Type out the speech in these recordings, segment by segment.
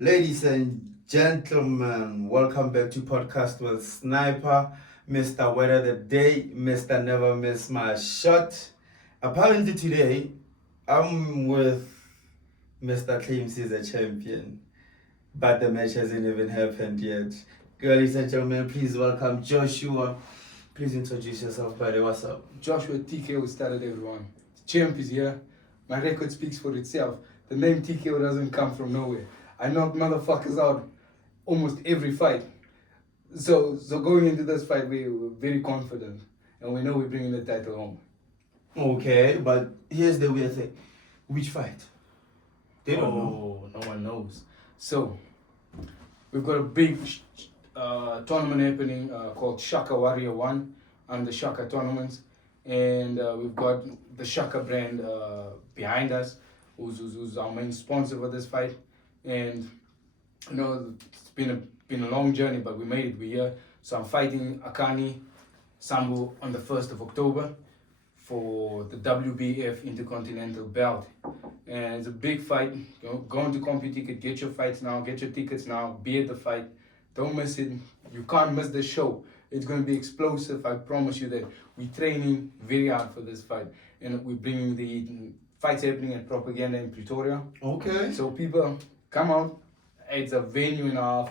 Ladies and gentlemen, welcome back to Podcast with Sniper, Mr. Weather the Day, Mr. Never Miss My Shot. Apparently today, I'm with Mr. Claims he's a champion, but the match hasn't even happened yet. Ladies and gentlemen, please welcome Joshua. Please introduce yourself, buddy. What's up? Joshua TKO started everyone. The champ is here. My record speaks for itself. The name TKO doesn't come from nowhere. I knock motherfuckers out almost every fight. So going into this fight, we're very confident. And we know we're bringing the title home. Okay, but here's the weird thing. Which fight? They don't know. No one knows. So, we've got a big tournament happening called SHAKA Warrior 1 and the SHAKA tournaments. And we've got the SHAKA brand behind us, who's our main sponsor for this fight. And you know, it's been a long journey, but we made it. We're here. So I'm fighting AKANI Sambo on the 1st of October for the WBF Intercontinental Belt. And it's a big fight. Go into CompuTicket, get your fights now, get your tickets now, be at the fight. Don't miss it. You can't miss the show. It's going to be explosive. I promise you that. We're training very hard for this fight. And we're bringing the fights happening at Propaganda in Pretoria. Okay. So people, come out. It's a venue and a half.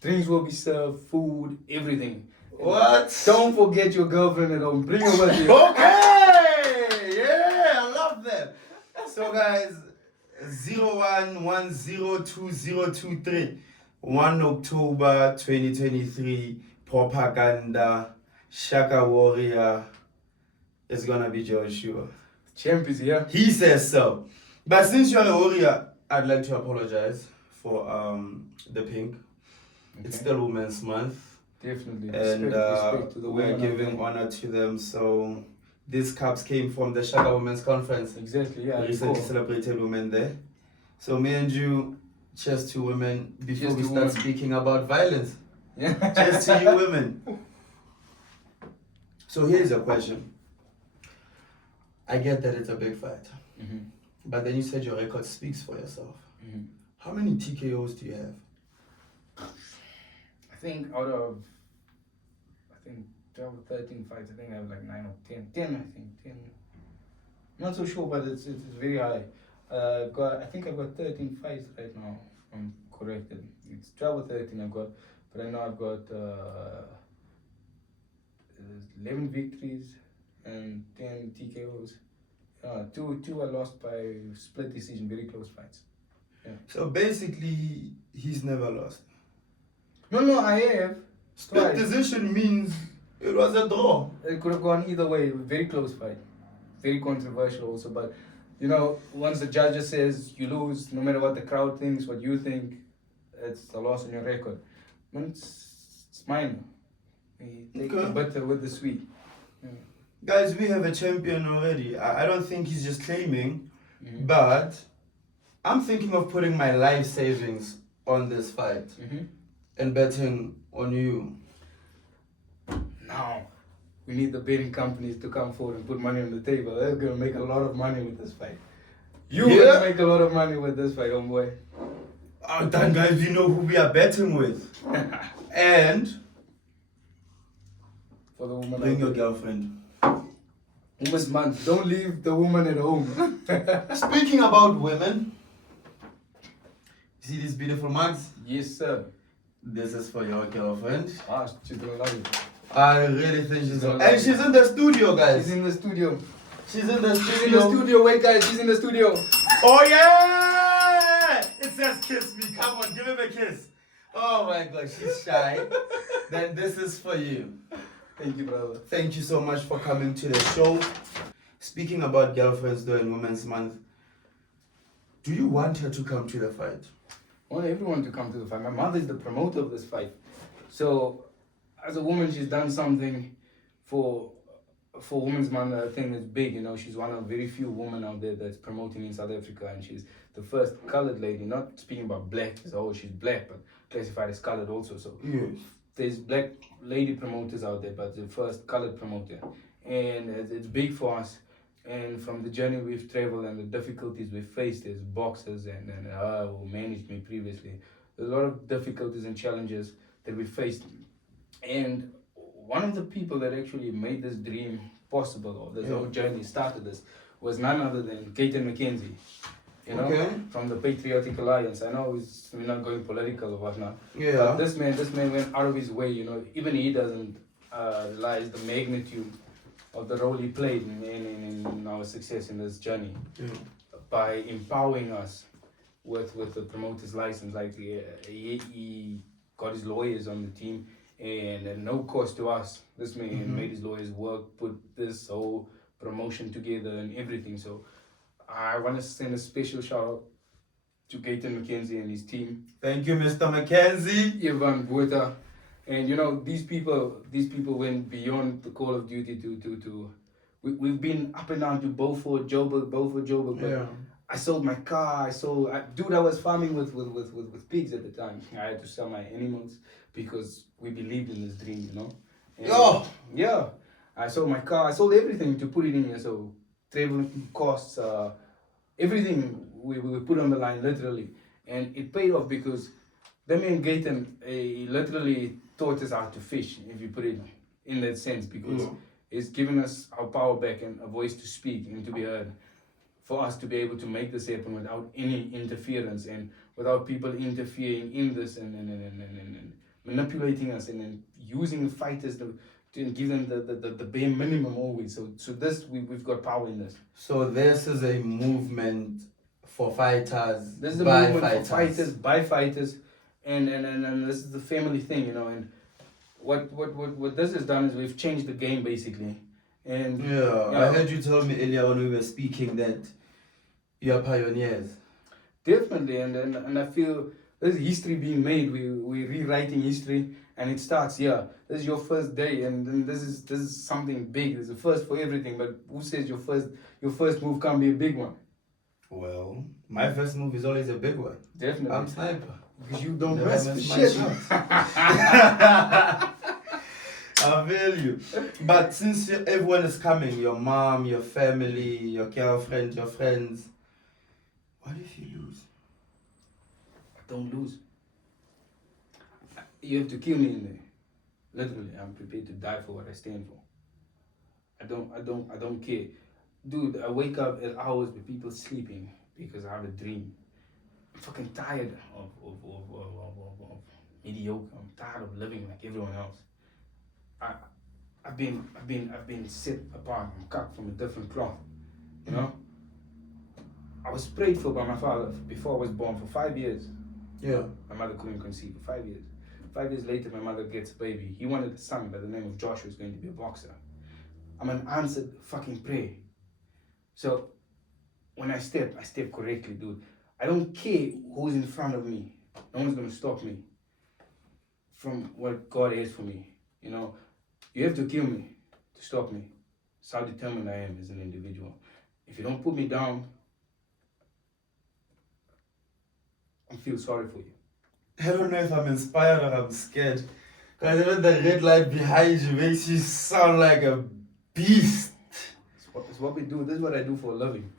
Drinks will be served, food, everything. What? Don't forget your girlfriend at home. Bring her with you. Okay! Yeah, I love that. So guys, 01102023, 1 October 2023, Propaganda, Shaka Warrior. It's gonna be Joshua. Champ is here. He says so. But since you're a warrior, I'd like to apologize for the pink. Okay. It's still Women's Month. Definitely. And Respect to the we are women giving out there. honor to them. So these cups came from the Shaka Women's Conference. Exactly, yeah. We recently cool. celebrated women there. So me and you, cheers to women before Cheers we to start women. speaking about violence. Yeah. Cheers to you women. So here's a question. I get that it's a big fight. Mm-hmm. But then you said your record speaks for yourself. Mm-hmm. How many TKOs do you have? I think out of 12 or 13 fights, I think I have like 9 or 10. 10, I think. 10. I'm not so sure, but it's very high. I think I've got 13 fights right now. I'm corrected. It's 12 or 13 I've got, but I know I've got 11 victories and 10 TKOs. Two I lost by split decision, very close fights. Yeah. So basically, he's never lost. No, I have. Split Twice. decision means it was a draw. It could have gone either way. Very close fight. Very controversial also. But, you know, once the judge says you lose, no matter what the crowd thinks, what you think, it's a loss on your record. But it's mine. We take the bitter with the sweet. Yeah. Guys, we have a champion already. I don't think he's just claiming, Mm-hmm. but I'm thinking of putting my life savings on this fight Mm-hmm. and betting on you. Now, we need the betting companies to come forward and put money on the table. They're going to make a lot of money with this fight. You're going to make a lot of money with this fight, homeboy. Oh, then guys, you know who we are betting with. And For the woman. bring your girlfriend. Women's month. Don't leave the woman at home. Speaking about women, see these beautiful mugs? Yes, sir. This is for your girlfriend. Ah, she's gonna love it. I really think she's gonna and love she's in the studio, guys. She's in the studio. She's in the She's in studio. the studio. Wait, guys. She's in the studio. Oh yeah! It says kiss me. Come on, give him a kiss. Oh my God, she's shy. Then this is for you. Thank you, brother. Thank you so much for coming to the show. Speaking about girlfriends during Women's Month, do you want her to come to the fight? I want everyone to come to the fight. My mother is the promoter of this fight. So, as a woman, she's done something for Women's Month. I think it's big. You know, she's one of very few women out there that's promoting in South Africa, and she's the first colored lady. Not speaking about black, so she's black, but classified as colored also. So Yes. there's black lady promoters out there, but the first colored promoter, and it's big for us. And from the journey we've traveled and the difficulties we've faced as boxers and who managed me previously, There's a lot of difficulties and challenges that we faced. And one of the people that actually made this dream possible, or this whole journey started this, was none other than Gaten McKenzie. You know, from the Patriotic Alliance. I know we're not going political or whatnot. Yeah. But this man went out of his way. You know, even he doesn't realize the magnitude of the role he played in our success in this journey by empowering us with the promoter's license. Like he got his lawyers on the team, and at no cost to us, this man made his lawyers work, put this whole promotion together and everything. So I want to send a special shout out to Gaten McKenzie and his team. Thank you, Mr. McKenzie. Ivan Bueta. And you know, these people went beyond the call of duty to we've been up and down to Beaufort, Joburg, but I sold my car, I was farming with pigs at the time. I had to sell my animals because we believed in this dream, you know. And, yeah. I sold my car, I sold everything to put it in here, so traveling costs, everything we put on the line literally. And it paid off because the man Gaten, he literally taught us how to fish, if you put it in that sense, because it's given us our power back and a voice to speak and to be heard, for us to be able to make this happen without any interference and without people interfering in this and manipulating us and using fighters to give them the bare minimum always. So this, we've got power in this. So this is a movement for fighters, this is a movement for fighters, by fighters, and this is the family thing, you know. And what this has done is we've changed the game basically. And I heard you tell me earlier when we were speaking that you are pioneers. Definitely, and I feel there's history being made. We're rewriting history, and it starts here. This is your first day, and then this is something big. There's a first for everything. But who says your first move can't be a big one? Well, my first move is always a big one. Definitely. I'm sniper. Because you don't rest for shit. I feel you. But since everyone is coming, your mom, your family, your girlfriend, your friends, what if you lose? Don't lose. You have to kill me in there. Literally, I'm prepared to die for what I stand for. I don't care. Dude, I wake up at hours with people sleeping because I have a dream. I'm fucking tired of mediocre. I'm tired of living like everyone else. I've been set apart. I'm cut from a different cloth. You know? I was prayed for by my father before I was born for 5 years. Yeah. My mother couldn't conceive for 5 years. 5 years later, my mother gets a baby. He wanted a son by the name of Joshua, who's going to be a boxer. I'm an answered fucking prayer. So when I step correctly, dude. I don't care who's in front of me. No one's gonna stop me from what God has for me. You know, you have to kill me to stop me. It's how determined I am as an individual. If you don't put me down, I feel sorry for you. I don't know if I'm inspired or I'm scared. Because even the red light behind you makes you sound like a beast. It's what we do. This is what I do for a living.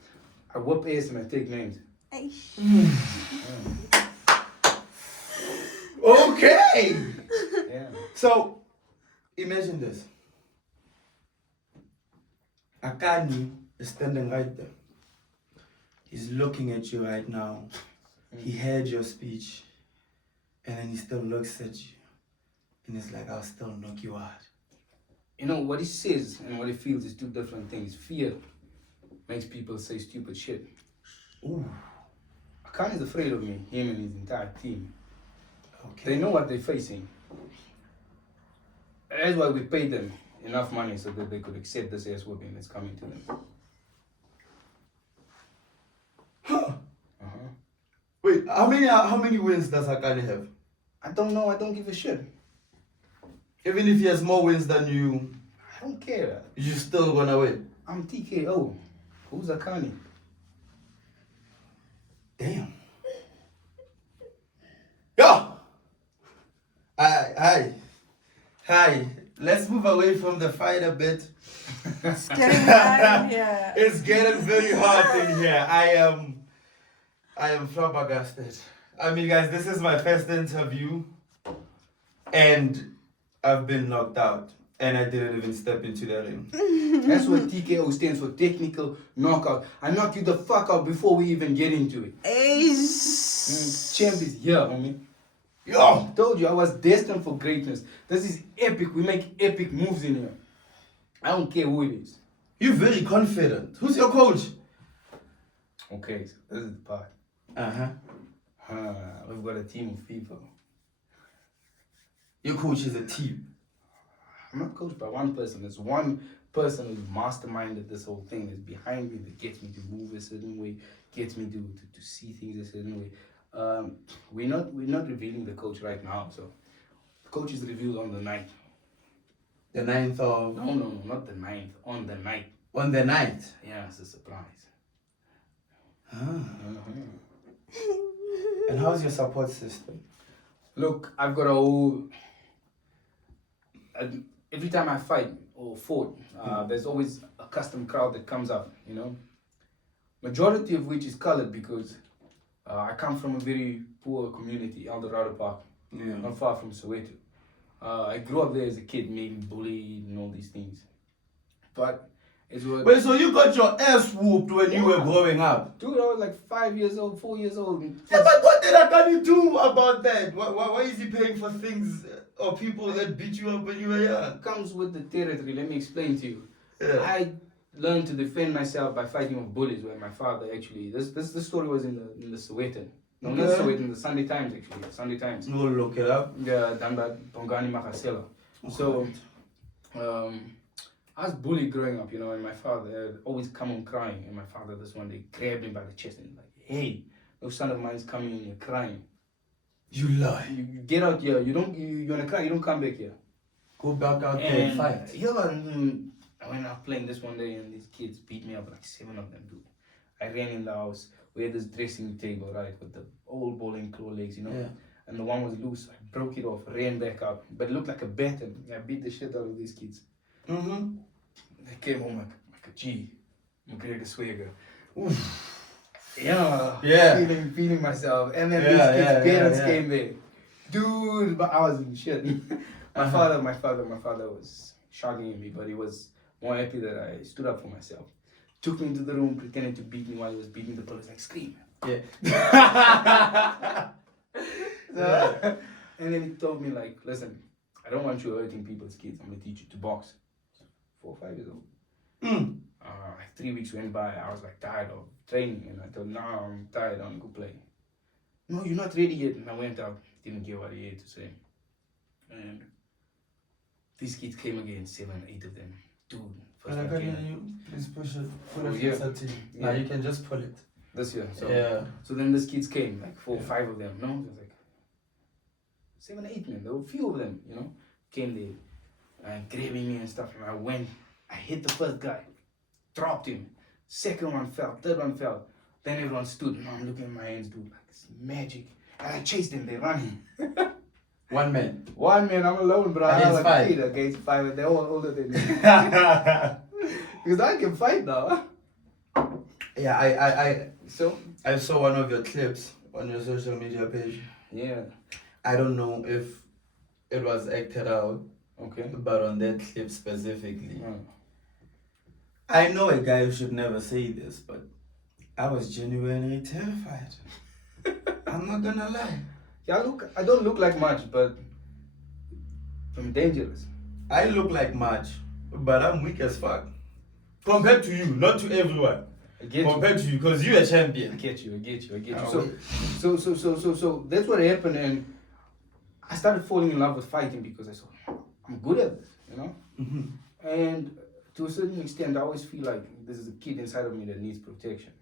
I whoop ass and I take names. Okay. Yeah. So, imagine this. AKANI is standing right there. He's looking at you right now. He heard your speech. And then he still looks at you. And it's like, I'll still knock you out. You know, what he says and what he feels is two different things. Fear makes people say stupid shit. Ooh. AKANI is afraid of me, him and his entire team. Okay. They know what they're facing. That's why we paid them enough money so that they could accept this ass whooping that's coming to them. Huh. Wait, how many wins does AKANI have? I don't know, I don't give a shit. Even if he has more wins than you, I don't care. you're still gonna win. I'm TKO. Who's AKANI? Damn. Yo! Hi. Let's move away from the fight a bit. It's getting hot in here. It's getting very hot in here. I am flabbergasted. I mean, guys, this is my first interview, and I've been knocked out, and I didn't even step into the ring. That's what TKO stands for, technical knockout. I knock you the fuck out before we even get into it. Champ is here, homie. Yo! I told you I was destined for greatness. This is epic. We make epic moves in here. I don't care who it is. You're very confident. Who's your coach? Okay, so this is the part. Uh-huh. We've got a team of people. Your coach is a team. I'm not coached by one person. There's one person who's masterminded this whole thing, that's behind me, that gets me to move a certain way, gets me to see things a certain way. We're not revealing the coach right now, so the coach is revealed on the night. The 9th of... No, not the 9th. On the night. On the night? Yeah, it's a surprise. And how's your support system? Look, I've got a whole... every time I fight or fought, there's always a custom crowd that comes up, you know. Majority of which is colored because I come from a very poor community, El Dorado Park, not far from Soweto. I grew up there as a kid, maybe bullied and all these things. But it's what... Wait, so you got your ass whooped when you were growing up? Dude, I was like 5 years old, 4 years old. Yeah, but what did AKANI do about that? Why is he paying for things or people that beat you up when you were young? It comes with the territory, let me explain to you. Yeah. I learned to defend myself by fighting with bullies, where my father actually... This story was in the Sowetan. No, not Sowetan, in the Sunday Times actually. Sunday Times. We'll look it up. Yeah, done by Bongani Makasela. So, I was bullied growing up, you know, and my father had always come home crying. And my father this one day grabbed him by the chest and like, hey, no son of mine's coming in here crying. You lie. You get out here. You wanna cry, you don't come back here. Go back out there and fight. Yeah, I went out playing this one day and these kids beat me up, like 7 of them, dude. I ran in the house. We had this dressing table, right, with the old ball and claw legs, you know. Yeah. And the one was loose. I broke it off, ran back up. But it looked like a bat, and I beat the shit out of these kids. They came home like a G. McGregor swagger. Oof. Yeah. Feeling myself. And then these kids' parents came there. Dude, but I was in shit. My father was shagging me, but he was more happy that I stood up for myself. Took me into the room, pretended to beat me while he was beating the police, like scream. Yeah. And then he told me like, listen, I don't want you hurting people's kids. I'm gonna teach you to box. 4 or 5 years old. Like 3 weeks went by. I was like tired of training, and I thought, no, I'm tired. I want to go play. No, you're not ready yet. And I went out, didn't get what he had to say. And these kids came again, 7, 8 of them. Dude, first time came. Please push it. Put Oh, it yeah. closer to you. Now you can just pull it. This year. So, Yeah. So then these kids came, like 4 or 5 of them. No, it was like 7, 8 men. There were a few of them, you know, came there and grabbing me and stuff. And I hit the first guy, dropped him. Second one fell, third one fell. Then everyone stood. Now I'm looking at my hands, dude, like it's magic. And I chased them, they running. One man. One man, I'm alone, bro. I Against was five. like, against 5, and they're all older than me. Because I can fight now. Yeah, I saw one of your clips on your social media page. Yeah. I don't know if it was acted out, Okay. but on that clip specifically. I know a guy who should never say this, but I was genuinely terrified. I'm not gonna lie. Yeah, I don't look like much, but I'm dangerous. I look like much, but I'm weak as fuck. Compared to you, not to everyone. I get you. Compared to you, because you're a I champion. get you. Oh, So that's what happened, and I started falling in love with fighting because I saw I'm good at this, you know. And to a certain extent, I always feel like this is a kid inside of me that needs protection.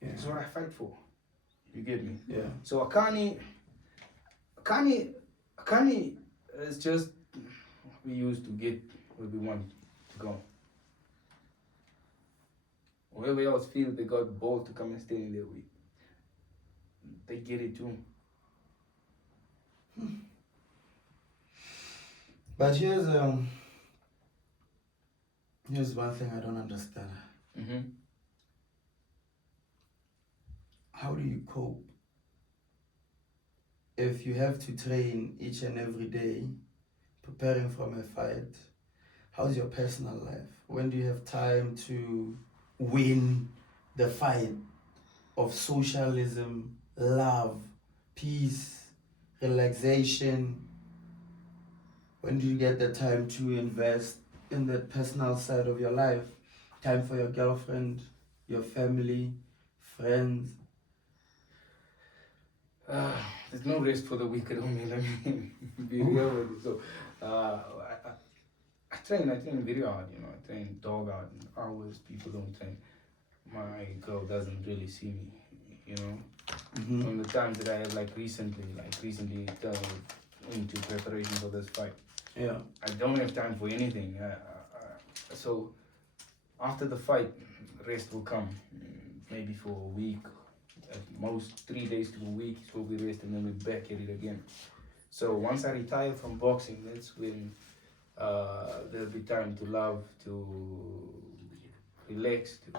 Yeah. That's what I fight for. You get me? Yeah. So Akani is just we used to get where we want to go. Whoever else feels they got the ball to come and stay in their way, they get it too. But here's one thing I don't understand. How do you cope if you have to train each and every day, preparing from a fight, how's your personal life? When do you have time to win the fight of socialism, love, peace, relaxation? When do you get the time to invest in the personal side of your life? Time for your girlfriend, your family, friends. There's no rest for the wicked, homie. Let me be real with you. So, I train very hard, you know. I train dog out hours. People don't train. My girl doesn't really see me, you know. Mm-hmm. From the times that I had, like recently into preparation for this fight. Yeah. I don't have time for anything. So after the fight, rest will come. Maybe for a week, at most 3 days to a week, it will be rest, and then we're back at it again. So once I retire from boxing, that's when there'll be time to love, to relax, to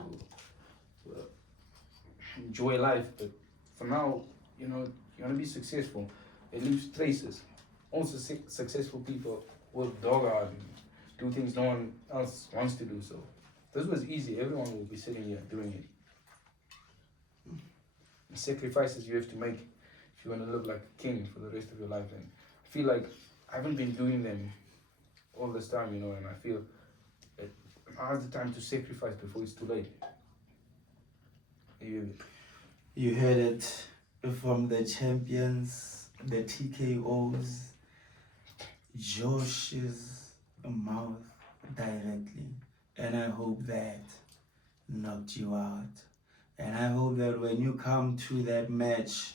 enjoy life. But for now, you know, you want to be successful. It leaves traces. Also, successful people work dog hard and do things no one else wants to do. So this was easy. Everyone will be sitting here doing it. The sacrifices you have to make if you want to look like a king for the rest of your life. And I feel like I haven't been doing them all this time, you know, and I feel that now's the time to sacrifice before it's too late. You heard it from the champions, the TKOs, Josh's mouth directly. And I hope that knocked you out. And I hope that when you come to that match,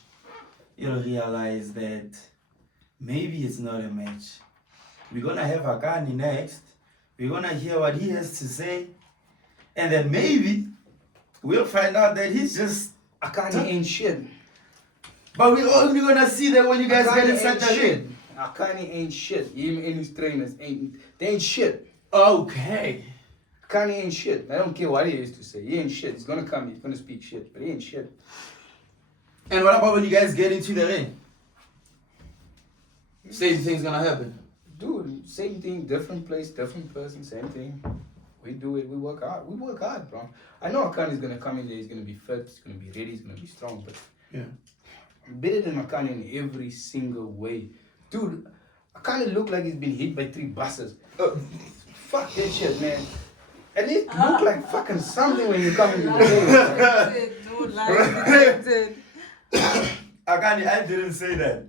you'll realize that maybe it's not a match. We're gonna have AKANI next. We're gonna hear what he has to say. And then maybe we'll find out that he's just AKANI ain't shit. But we're only gonna see that when you guys get AKANI inside ain't the shit. ring. AKANI ain't shit. Him and his trainers they ain't shit. Okay. AKANI ain't shit. I don't care what he has to say. He ain't shit. He's gonna come. He's gonna speak shit, but he ain't shit. And what about when you guys get into the ring? Same thing's gonna happen. Dude, same thing, different place, different person, same thing. We do it. We work hard. We work hard, bro. I know AKANI's gonna come in there. He's gonna be fit. He's gonna be ready. He's gonna be strong. But Yeah. I'm better than AKANI in every single way, dude. AKANI look like he's been hit by 3 buses. Fuck that shit, man. At least look like fucking something when you come into the ring. Dude, life detected. AKANI, I didn't say that.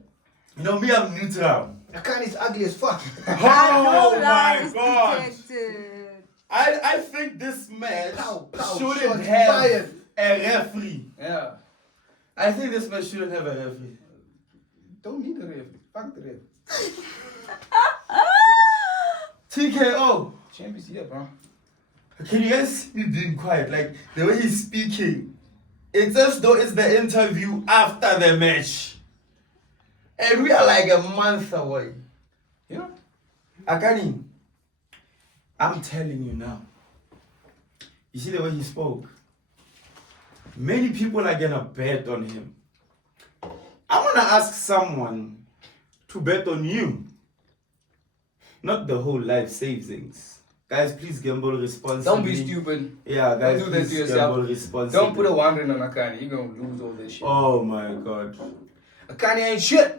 You know me, I'm neutral. AKANI's ugly as fuck. Oh my Lies god. detected. I think this match Pow, shouldn't shots have fired. a referee. Yeah. I think this match shouldn't have a referee. Don't need the ref. Fuck the ref. TKO. Champ is here, bro. Can you guys see me being quiet? Like the way he's speaking, it's as though it's the interview after the match. And we are like a month away. Yeah. AKANI, I'm telling you now. You see the way he spoke? Many people are gonna bet on him. I wanna ask someone to bet on you. Not the whole life savings. Guys, please gamble responsibly. Don't be stupid. Yeah, guys, Don't do that to please yourself. gamble responsibly. Don't put a 100 on AKANI. You're gonna lose all this shit. Oh my god. AKANI ain't shit.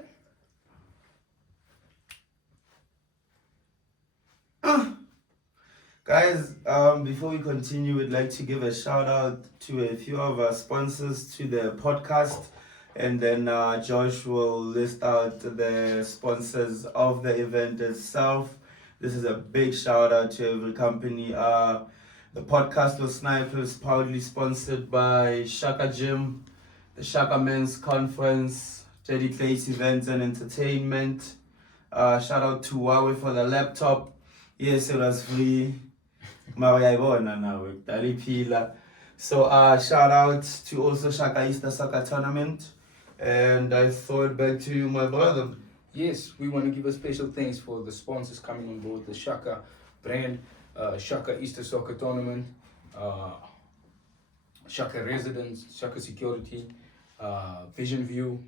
Guys, before we continue, we'd like to give a shout out to a few of our sponsors to the podcast, and then Josh will list out the sponsors of the event itself. This is a big shout out to every company. The podcast with Sniper is proudly sponsored by SHAKA Gym, the SHAKA Men's Conference, Teddy Place Events and Entertainment. Shout out to Huawei for the laptop. Yes, it was free. So shout out to also SHAKA Easter Soccer Tournament. And I throw it back to you, my brother. Yes, we want to give a special thanks for the sponsors coming on board, the SHAKA brand, SHAKA Easter Soccer Tournament, SHAKA Residence, SHAKA Security, Vision View,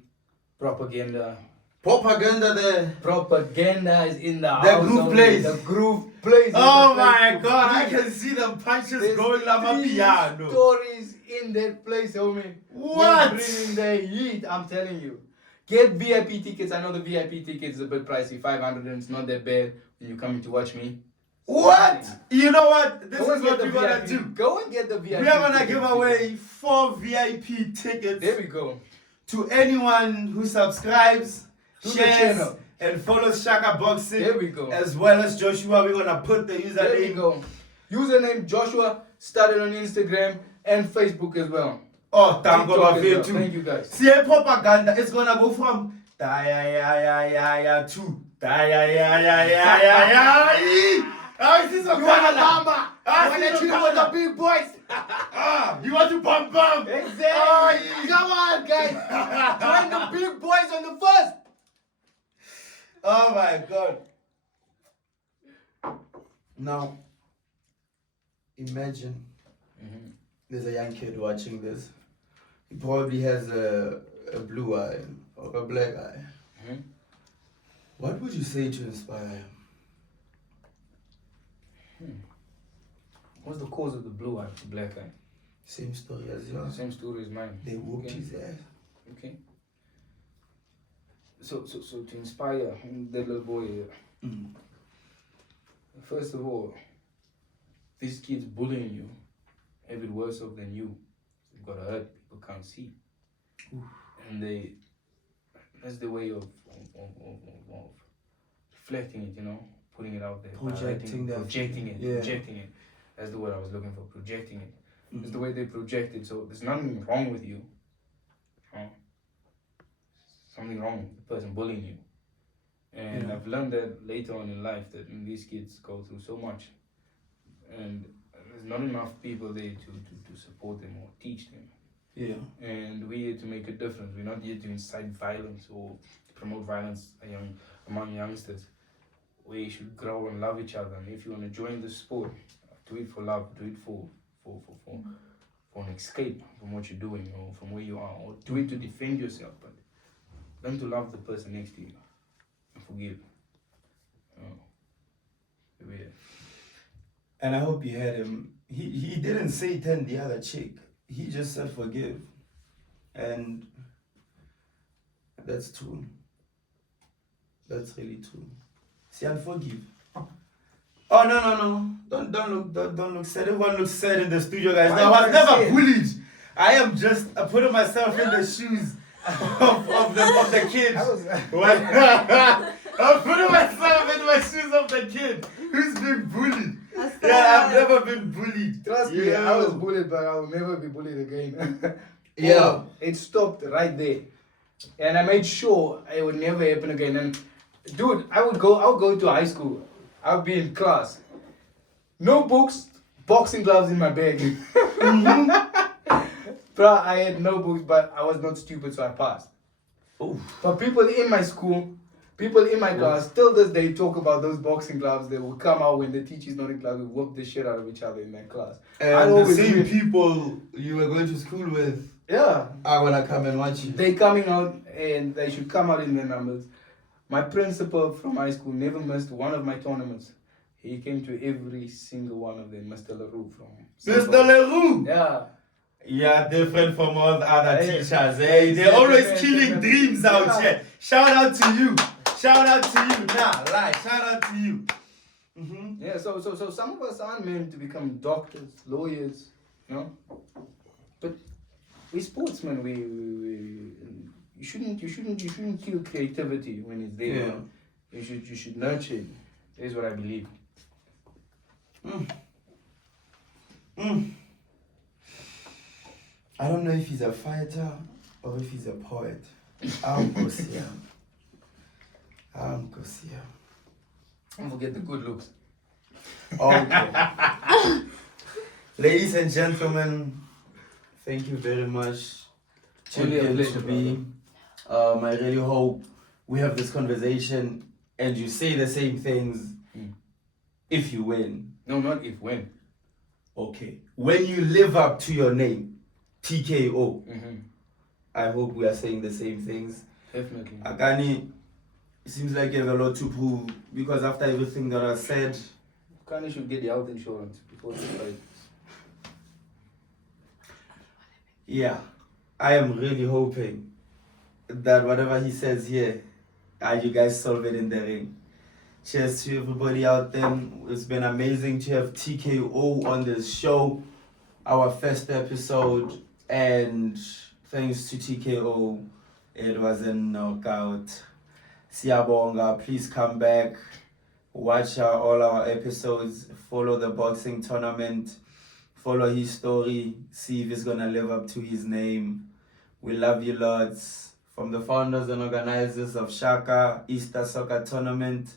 Propaganda, Propaganda there. Propaganda is in the The house. groove only. plays. The groove plays. Oh It's the place my to god, I be. can see the punches There's going like my 3 piano. stories in that place, homie. What? We're bringing the heat, I'm telling you. Get VIP tickets. I know the VIP tickets is a bit pricey, 500, and it's not that bad when you're coming to watch me. What? You know what? This Go is and get what the we're gonna VIP. do. Go and get the VIP. We are gonna tickets. give away 4 VIP tickets There we go. to anyone who subscribes, To the shares, channel. and follows Shaka Boxing. There we go. As well as Joshua. We're gonna put the There we username. go. Username Joshua started on Instagram and Facebook as well. Oh, thank TikTok God as for you well. too. Thank you guys. See, propaganda is gonna go from ya to ya. I see some You want a Canada. mama? I You want see to some chill with the Canada. big boys? You want to bump bump? Exactly. Come on, guys. Join the big boys on the first. Oh my God. Now, imagine there's a young kid watching this. He probably has a blue eye or a black eye. What would you say to inspire him? What's the cause of the blue eye, the black eye? Same story as yours. Same story as mine. They whooped Okay. his ass. Okay. So to inspire that little boy here, first of all, these kids bullying you have it worse off than you. They've got hurt, people can't see. And that's the way of reflecting it, you know, putting it out there. Projecting that. Projecting it, Yeah. projecting it. That's the word I was looking for, projecting it. It's the way they project it, so there's nothing wrong with you. Something wrong with the person bullying you. And I've learned that later on in life that these kids go through so much. And there's not enough people there to support them or teach them. Yeah. And we're here to make a difference. We're not here to incite violence or to promote violence among youngsters. We should grow and love each other. And if you want to join the sport, do it for love, do it for an escape from what you're doing or from where you are, or do it to defend yourself. But learn to love the person next to you and forgive. Yeah. And I hope you heard him. He didn't say turn the other cheek. He just said forgive. And that's true. That's really true. See, I'll forgive. Oh no. Don't look sad. Everyone looks sad in the studio, guys. No, I was never bullied. I am just putting myself in the shoes of the kid. I'm putting myself in the shoes of the kid who's being bullied. Yeah, I've never been bullied. Trust me, I was bullied, but I will never be bullied again. Yeah. It stopped right there. And I made sure it would never happen again. And dude, I would go to high school. I would be in class. No books, boxing gloves in my bag. Bro, I had no books, but I was not stupid, so I passed. Oof. But people in my school, people in my class, still this day talk about those boxing gloves that will come out when the teacher's not in class. We whoop the shit out of each other in that class. And the same people you were going to school with are gonna come and watch you. They coming out, and they should come out in their numbers. My principal from high school never missed one of my tournaments. He came to every single one of them, Mr. LaRue from... Mr. Leroux! Yeah. Yeah, different from all the other Hey. teachers. Hey, they're always Different, killing different. dreams out Yeah. here. Shout out to you. Shout out to you. Nah, lie. Shout out to you. Yeah, so some of us aren't meant to become doctors, lawyers, you know? But we sportsmen, you shouldn't kill creativity when it's there. Yeah. You should nurture it. That's what I believe. I don't know if he's a fighter or if he's a poet. I'm Kosia. Don't forget the good looks. Okay. Ladies and gentlemen, thank you very much. Only a Champion pleasure, to be. I really hope we have this conversation and you say the same things if you win. No, not if, when. Okay. When you live up to your name, TKO, Mm-hmm. I hope we are saying the same things. Definitely. AKANI, It seems like you have a lot to prove because after everything that I said, AKANI should get the health insurance before the fight. yeah, I am really hoping that whatever he says here, you guys solve it in the ring. Cheers to everybody out there. It's been amazing to have TKO on this show, our first episode, and thanks to TKO, it was a knockout. Siyabonga, please come back, watch all our episodes, follow the boxing tournament, follow his story, see if he's gonna live up to his name. We love you lots. From the founders and organizers of SHAKA Easter Soccer Tournament,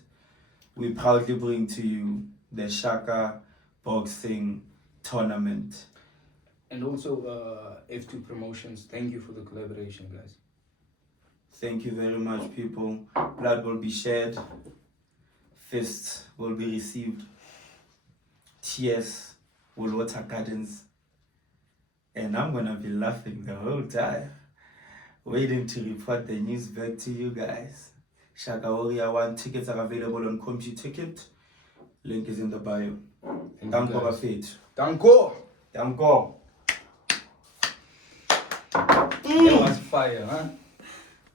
we proudly bring to you the SHAKA Boxing Tournament. And also F2 Promotions, thank you for the collaboration, guys. Thank you very much, people. Blood will be shed, fists will be received, tears will water gardens, and I'm gonna be laughing the whole time, waiting to report the news back to you guys. Shaka Warrior 1 tickets are available on CompuTicket. Link is in the bio. Thank you, Danko guys. Bafet. Danko! Danko. That was fire, huh?